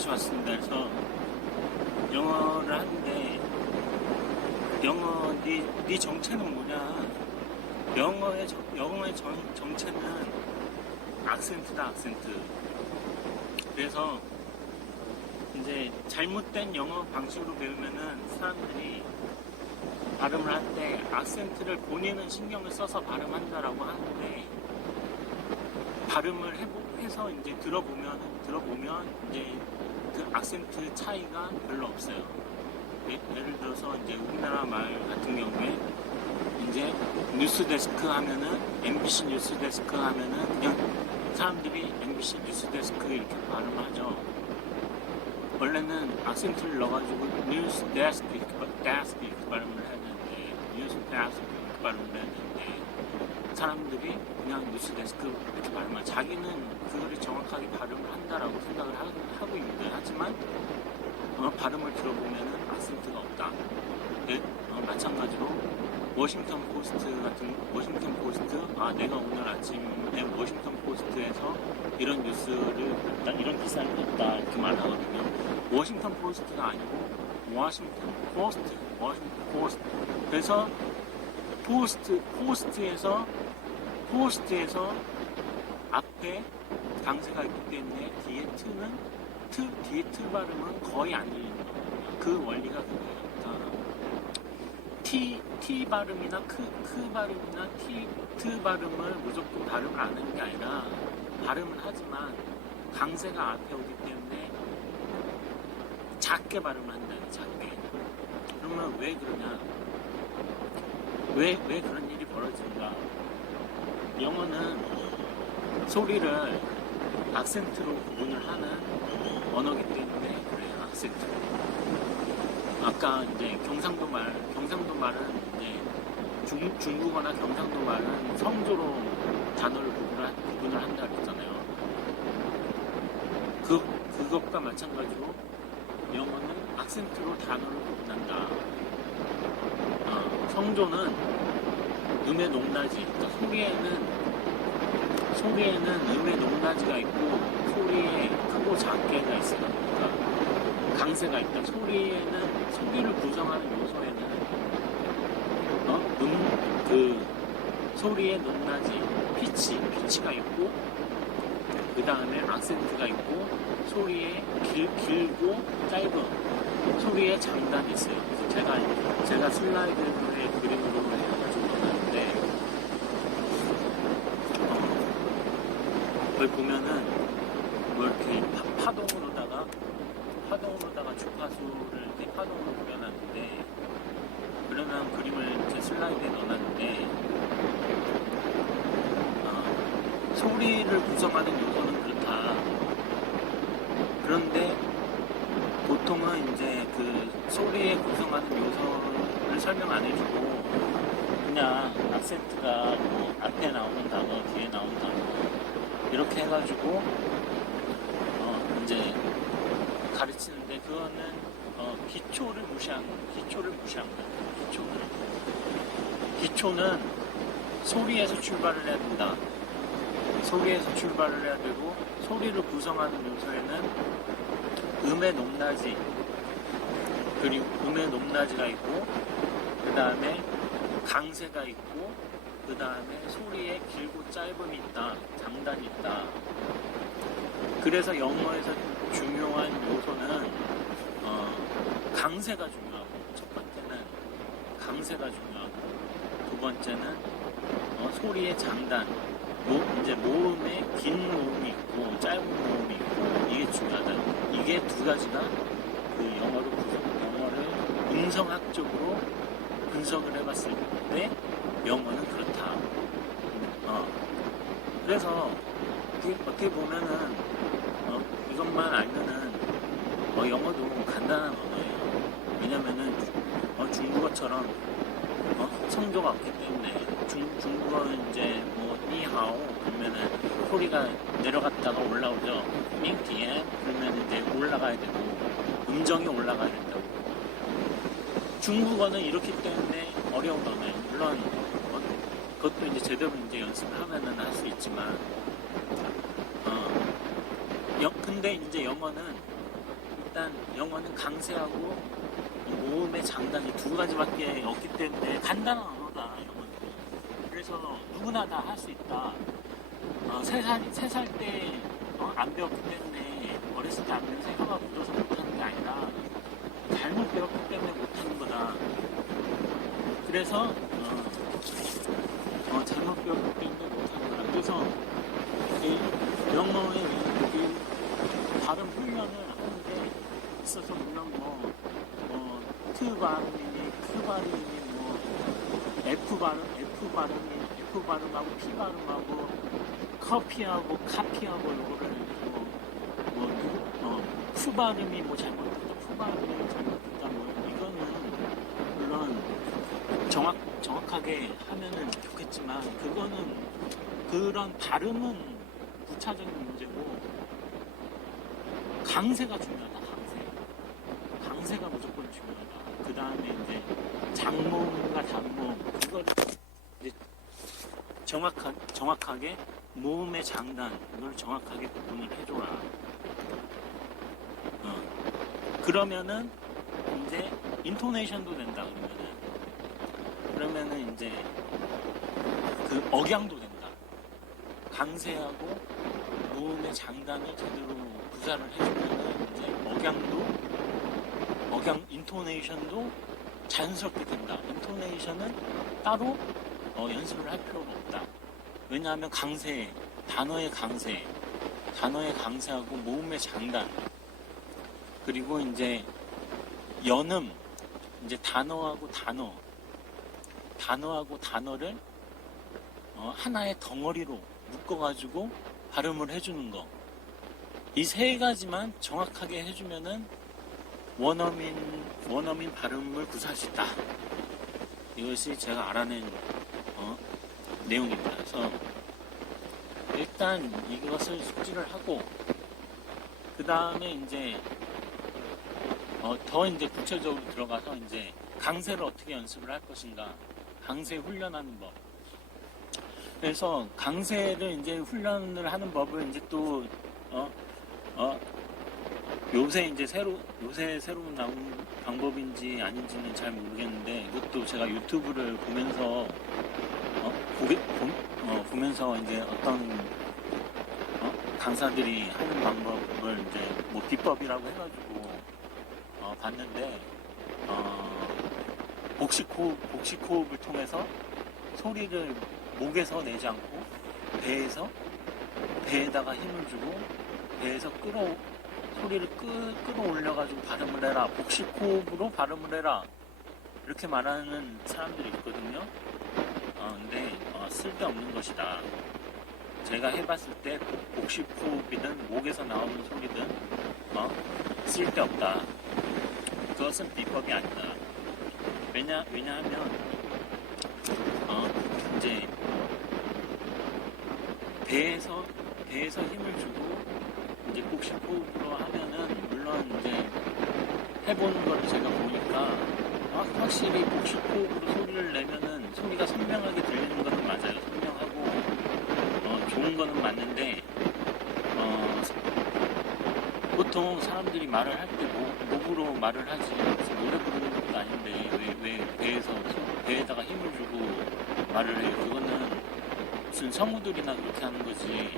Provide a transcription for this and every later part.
다시 왔습니다. 그래서 영어를 하는데 영어 네 정체는 뭐냐? 영어의 정체는 악센트다, 악센트. 그래서 이제 잘못된 영어 방식으로 배우면은 사람들이 발음을 할 때 악센트를 본인은 신경을 써서 발음한다라고 하는데, 발음을 해서 이제 들어보면 이제 그 악센트 차이가 별로 없어요. 예를 들어서 이제 우리나라 말 같은 경우에 이제 뉴스데스크 하면은 MBC 뉴스데스크 하면은 그냥 사람들이 MBC 뉴스데스크 이렇게 발음하죠. 원래는 악센트를 넣어가지고 뉴스데스크 이렇게 발음을 해야 되는데, 뉴스데스크 이렇게 발음을 해야 되는데 사람들이 그냥 뉴스데스크 이렇게 발음하죠. 자기는 그거를 정확하게 발음을 한다라고 생각을 하고 있는데, 하지만 발음을 들어보면은 악센트가 없다. 마찬가지로 워싱턴 포스트, 내가 오늘 아침에 워싱턴 포스트에서 이런 뉴스를 봤다, 이런 기사를 봤다, 이렇게 말하거든요. 워싱턴 포스트가 아니고 워싱턴 포스트. 그래서 포스트에서 앞에 강세가 있기 때문에 뒤에 트 발음은 거의 안 들리는 거거든요. 그 원리가 그거예요. T 발음이나 크 발음이나 트 발음을 무조건 발음을 안 하는 게 아니라 발음을 하지만 강세가 앞에 오기 때문에 작게 발음을 한다는, 작게. 그러면 왜 그러냐? 왜 그런 일이 벌어진가? 영어는 소리를 악센트로 구분을 하는 언어기 때문에 그래요, 악센트로. 아까 이제 경상도 말은 이제 중국어나 경상도 말은 성조로 단어를 구분을 한다 그랬잖아요. 그것과 마찬가지로 영어는 악센트로 단어를 구분한다. 성조는 음의 높낮이, 그러니까 소리에는 음의 높낮이가 있고 소리에 크고 작게가 있어요. 그러니까 강세가 있다. 소리를 구성하는 요소에는 소리의 높낮이, 피치가 있고, 그 다음에 악센트가 있고, 소리의 길고 짧은, 소리의 장단이 있어요. 그래서 제가 슬라이드에 그림으로 해가지고 넣었는데, 거기 보면은 뭐 이렇게 파동으로다가 주파수를 이렇게 파동으로 그려놨는데, 그러면 그림을 제 슬라이드에 넣어놨는데, 소리를 구성하는 요소는 그렇다. 그런데 보통은 이제 그 소리에 구성하는 요소를 설명 안 해주고 그냥 악센트가 뭐 앞에 나오는 단어, 뒤에 나오는 단어 이렇게 해가지고 이제 가르치는데, 그거는 기초를 무시한 거예요. 기초는 소리에서 출발을 해야 된다. 소리에서 출발을 해야 되고, 소리를 구성하는 요소에는 음의 높낮이, 그리고 음의 높낮이가 있고, 그 다음에 강세가 있고, 그 다음에 소리에 길고 짧음이 있다, 장단이 있다. 그래서 영어에서 중요한 요소는 강세가 중요하고, 첫 번째는 강세가 중요하고, 두 번째는 소리의 장단, 이제 모음에 긴 모음이 있고 짧은 모음이 있고, 이게 중요하다. 이게 두 가지가 그 영어를 음성학적으로 분석을 해봤을 때 영어는 그렇다. 그래서 어떻게 보면은 이것만 알면은 영어도 간단한 언어예요. 왜냐면은 중국어처럼 성조가 없기 때문에, 중국어는 이제 뭐 니하오 그러면은 소리가 내려갔다가 올라오죠. 밍티에 그러면 이제 올라가야 되고, 음정이 올라가야 된다고. 중국어는 이렇기 때문에 어려운 언어예요. 물론 그것도 이제 제대로 이제 연습을 하면은 할 수 있지만, 근데 이제 영어는 일단 영어는 강세하고 모음의 장단이 두 가지밖에 없기 때문에 간단한 언어다 영어는. 그래서 누구나 다 할 수 있다. 3살 때 안 배웠기 때문에 어렸을 때 안 배워서 혀가 묻어서 못하는 게 아니라 잘못 배웠기 때문에 못하는 거다. 그래서 잘못 배웠기 때문에 못하는 거다. 그래서 이 영어의 이 발음 훈련을 하는 데 있어서 물론 트 발음이니 크 발음이니 F 발음하고 P 발음하고 커피하고 카피하고 요거를 푸 발음이 잘못됐다, 푸 발음이 잘못됐다, 이거는 물론 정확하게 하면은 좋겠지만 그런 발음은 부차적인 문제고 강세가 중요하다. 강세가 무조건 중요하다. 그 다음에 이제 장모음과 단모음 그걸 이제 정확하게 모음의 장단 이걸 정확하게 구분을 해줘라. 그러면은 이제 인토네이션도 된다. 그러면은 이제 그 억양도 된다. 강세하고 모음의 장단을 제대로 구사를 해주면은 이제 인토네이션도 자연스럽게 된다. 인토네이션은 따로 연습을 할 필요가 없다. 왜냐하면 단어의 강세하고 모음의 장단, 그리고 이제 연음, 이제 단어하고 단어를 하나의 덩어리로 묶어가지고 발음을 해주는 거. 이 세 가지만 정확하게 해주면은 원어민 발음을 구사할 수 있다. 이것이 제가 알아낸 내용입니다. 그래서 일단 이것을 숙지를 하고 그 다음에 이제 더 이제 구체적으로 들어가서 이제 강세를 어떻게 연습을 할 것인가, 강세 훈련하는 법. 그래서 강세를 이제 훈련을 하는 법을 이제 또 요새 새로 나온 방법인지 아닌지는 잘 모르겠는데 이것도 제가 유튜브를 보면서 보면서 이제 어떤 강사들이 하는 방법을 이제 비법이라고 해가지고 봤는데 복식호흡을 통해서 소리를 목에서 내지 않고 배에다가 힘을 주고 배에서 소리를 끌어올려가지고 발음을 해라. 복식호흡으로 발음을 해라. 이렇게 말하는 사람들이 있거든요. 근데 쓸데없는 것이다. 제가 해봤을 때 복식호흡이든 목에서 나오는 소리든 쓸데없다. 그것은 비법이 아니다. 왜냐하면 이제 배에서 힘을 주고 이제 복식호흡으로 하면은 물론 이제 해보는 걸 제가 보니까 확실히 복식호흡으로 소리를 내면은 소리가 선명하게 들리는 것은 맞아요. 선명하고 좋은 거는 맞는데 보통 사람들이 말을 할 때 목으로 말을 하지 노래 부르는 것도 아닌데 왜 배에다가 힘을 주고 말을 해요. 그거는 무슨 성우들이나 그렇게 하는 거지.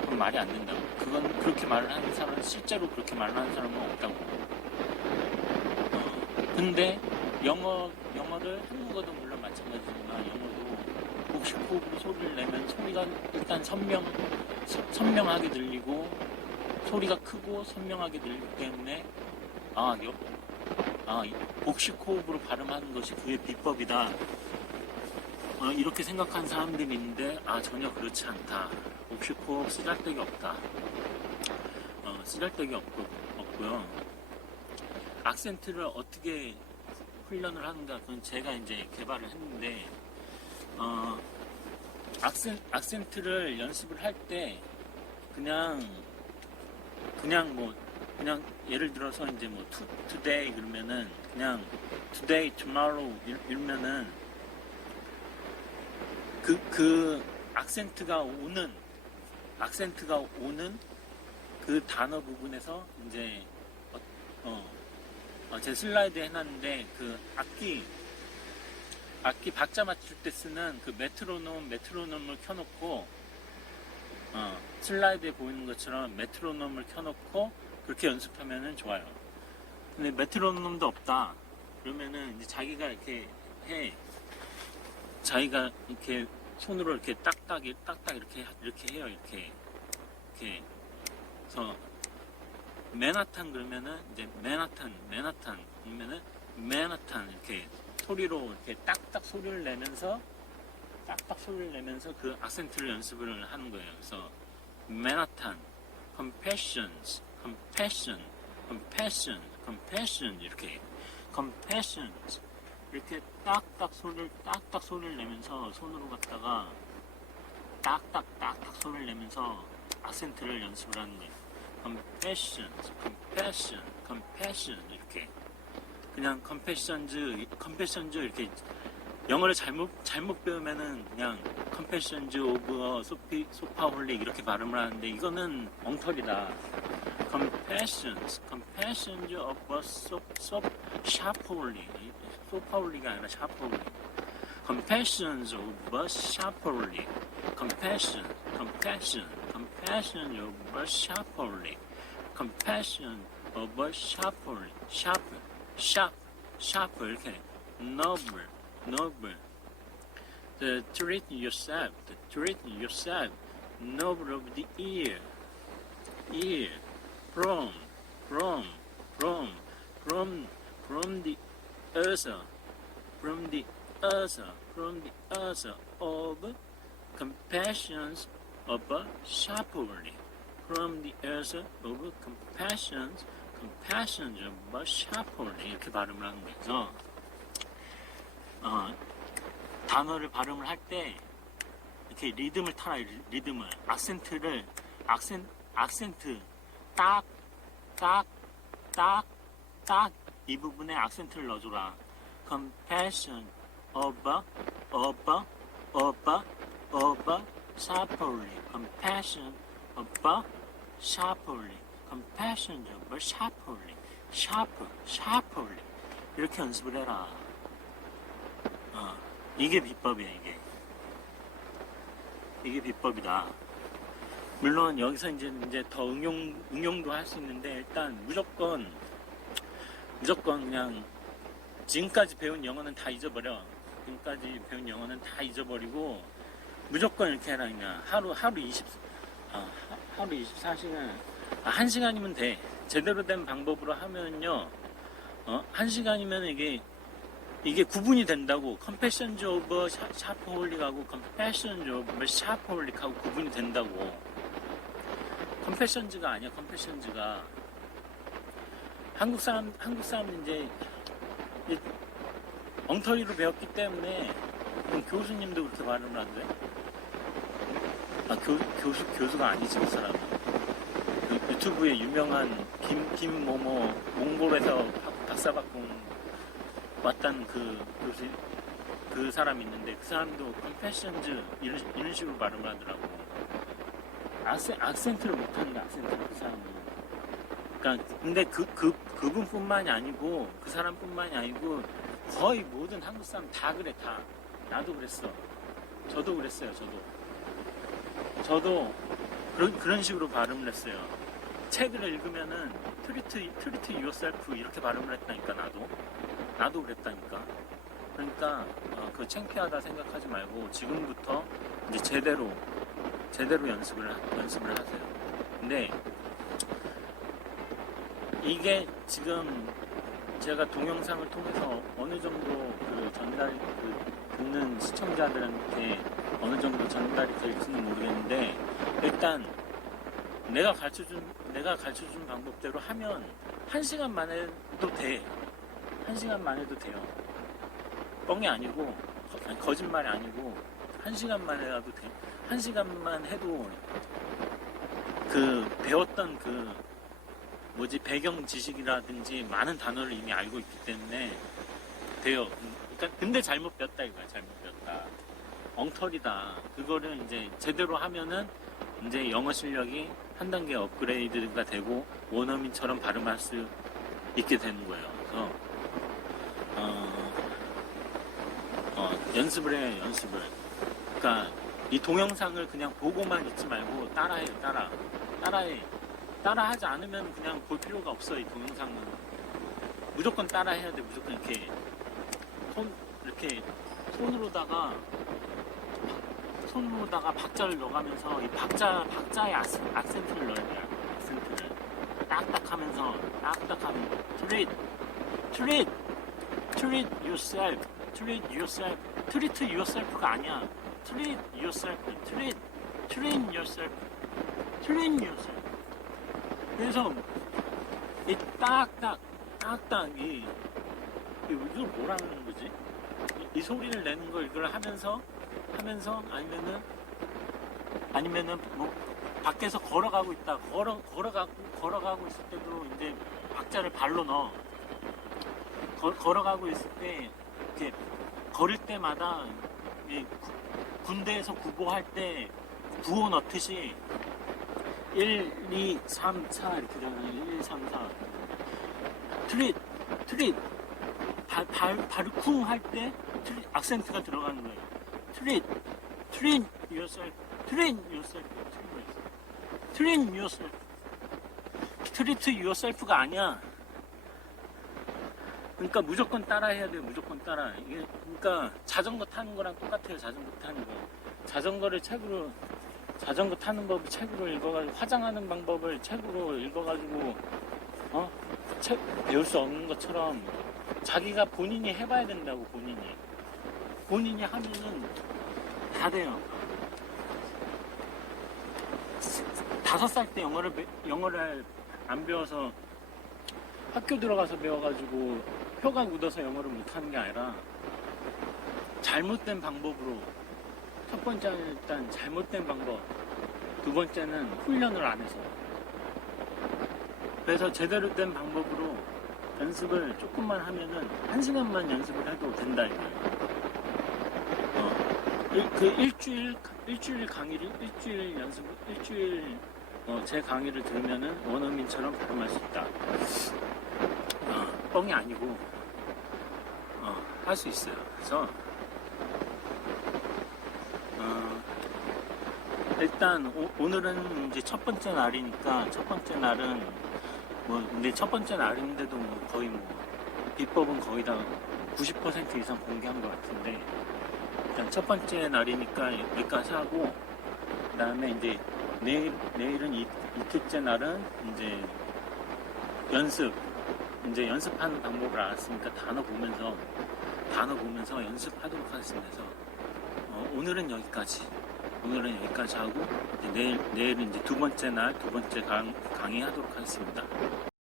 그건 말이 안 된다고. 그건 그렇게 말을 하는 사람은 실제로 그렇게 말을 하는 사람은 없다고. 근데 영어를 한국어도 물론 마찬가지지만 영어도 복식호흡으로 소리를 내면 소리가 일단 선명하게 들리고 소리가 크고 선명하게 들리기 때문에 복식호흡으로 발음하는 것이 그의 비법이다. 이렇게 생각하는 사람들이 있는데 전혀 그렇지 않다. 복식호흡 쓰잘데기 없다. 쓰잘데기 없고요. 악센트를 어떻게 훈련을 하는가, 그건 제가 이제 개발을 했는데 악센트를 연습을 할 때 그냥 예를 들어서 이제 today 그러면은 그냥 today, tomorrow 이러면은 그 악센트가 오는 그 단어 부분에서 이제 제 슬라이드 해놨는데 그 악기 박자 맞출 때 쓰는 그 메트로놈을 켜놓고 슬라이드에 보이는 것처럼 메트로놈을 켜놓고 그렇게 연습하면은 좋아요. 근데 메트로놈도 없다 그러면은 이제 자기가 이렇게 해. 자기가 이렇게 손으로 이렇게 딱딱 이렇게 해요. 이렇게 그래서 맨하탄 그러면은 이제 맨하탄 그러면은 맨하탄 이렇게 소리로 이렇게 딱딱 소리를 내면서 그 악센트를 연습을 하는 거예요. 그래서 맨하탄, compassion 이렇게 compassion 이렇게 딱딱 소리를 내면서 손으로 갖다가 딱딱 소리를 내면서 악센트를 연습을 하는 거예요. compassion 이렇게 그냥 compassions 이렇게 영어를 잘못 배우면은 그냥 compassions of sophaholic 이렇게 발음을 하는데 이거는 엉터리다. compassions of sophaholic 소파올리가 아니라 샤프올리. compassions of 샤프올리. compassion of 샤프올리. compassion of 샤프올리. sharp 이렇게 noble. treat yourself noble of the ear from the earth of compassions of sharply from the earth of compassions of sharply 이렇게 발음을 하는 거죠. 단어를 발음을 할 때 이렇게 리듬을 타라. 리듬을 악센트 딱 이 부분에 악센트를 넣어줘라. compassion of sharply compassion of sharply compassion of sharply 이렇게 연습을 해라. 이게 비법이야. 이게 비법이다. 물론 여기서 이제 더 응용도 할 수 있는데 일단 무조건 그냥 지금까지 배운 영어는 다 잊어버려. 지금까지 배운 영어는 다 잊어버리고 무조건 이렇게 해라. 그냥 하루 24시간 1시간이면 돼. 제대로 된 방법으로 하면요 1시간이면 이게 구분이 된다고. compassions of sharpholic하고 compassions of sharpholic하고 구분이 된다고. compations가 아니야. compations가 한국 사람은 이제 엉터리로 배웠기 때문에 교수님도 그렇게 발음을 한대. 교수가 아니지 그 사람은. 그 유튜브에 유명한 김모모 몽골에서 박사 받고 왔다는 그 사람이 있는데 그 사람도 compassions 이런 식으로 발음을 하더라고. 악센트를 못하는 게 악센트를 그 사람은. 그러니까 근데 그분뿐만이 아니고 그 사람뿐만이 아니고 거의 모든 한국 사람 다 그래. 다. 나도 그랬어. 저도 그랬어요. 저도 그런 식으로 발음을 했어요. 책을 읽으면은 treat yourself 이렇게 발음을 했다니까. 나도 그랬다니까. 그러니까 그 창피하다 생각하지 말고 지금부터 이제 제대로 연습을 하세요. 근데 이게 지금 제가 동영상을 통해서 어느 정도 듣는 시청자들한테 어느 정도 전달이 될지는 모르겠는데 일단 내가 가르쳐준 방법대로 하면 1시간만 해도 돼. 1시간만 해도 돼요. 뻥이 아니고 거짓말이 아니고 1시간만 해도 돼. 1시간만 해도 그 배웠던 배경 지식이라든지 많은 단어를 이미 알고 있기 때문에 돼요. 그러니까 근데 잘못 배웠다 이거야. 잘못 배웠다. 엉터리다. 그거를 이제 제대로 하면은 이제 영어 실력이 한 단계 업그레이드가 되고 원어민처럼 발음할 수 있게 되는 거예요. 그래서 연습을 해요, 연습을. 그러니까 이 동영상을 그냥 보고만 있지 말고 따라해요, 따라해. 따라하지 않으면 그냥 볼 필요가 없어. 이 동영상은 무조건 따라해야 돼. 무조건 이렇게 손으로다가 박자를 넣어가면서 이 박자의 악센트를 넣어야 돼요. 악센트를 딱딱하면서 treat yourself가 아니야. treat yourself. 그래서 이 딱딱이 이걸 뭐라는 거지? 이 소리를 내는 걸 이걸 하면서 아니면은 뭐 밖에서 걸어가고 있다. 걸어가고 있을 때도 이제 박자를 발로 넣어. 걸어가고 있을 때 이렇게 걸을 때마다 군대에서 구보할 때 구호 넣듯이 1, 2, 3, 4 이렇게 되잖아요. 1, 2, 3, 4 트릿 발을 쿵 할 때 악센트가 들어가는 거예요. 트릿 yourself 트리트 yourself가 아니야. 그러니까 무조건 따라해야 돼요. 무조건 따라. 이게 그러니까 자전거 타는 거랑 똑같아요. 자전거 타는 거. 자전거 타는 법 책으로 읽어가지고 화장하는 방법을 책으로 읽어가지고 책 배울 수 없는 것처럼 자기가 본인이 해봐야 된다고. 본인이 하면은 다 돼요. 5살 때 영어를 안 배워서 학교 들어가서 배워가지고 혀가 굳어서 영어를 못하는 게 아니라 잘못된 방법으로, 첫 번째는 일단 잘못된 방법, 두 번째는 훈련을 안 해서. 그래서 제대로 된 방법으로 연습을 조금만 하면은 1시간만 연습을 해도 된다 이거예요. 일주일 강의를 제 강의를 들으면은 원어민처럼 발음할 수 있다. 뻥이 아니고 할 수 있어요. 그래서 일단 오늘은 이제 첫 번째 날이니까 첫 번째 날은 근데 첫 번째 날인데도 거의 비법은 거의 다 90% 이상 공개한 것 같은데, 일단 첫 번째 날이니까 여기까지 하고, 그 다음에 이제 내일은 이틀째 날은 이제 연습하는 방법을 알았으니까 단어 보면서 연습하도록 하겠습니다. 그래서 오늘은 여기까지 하고, 내일은 이제 두 번째 강의 하도록 하겠습니다.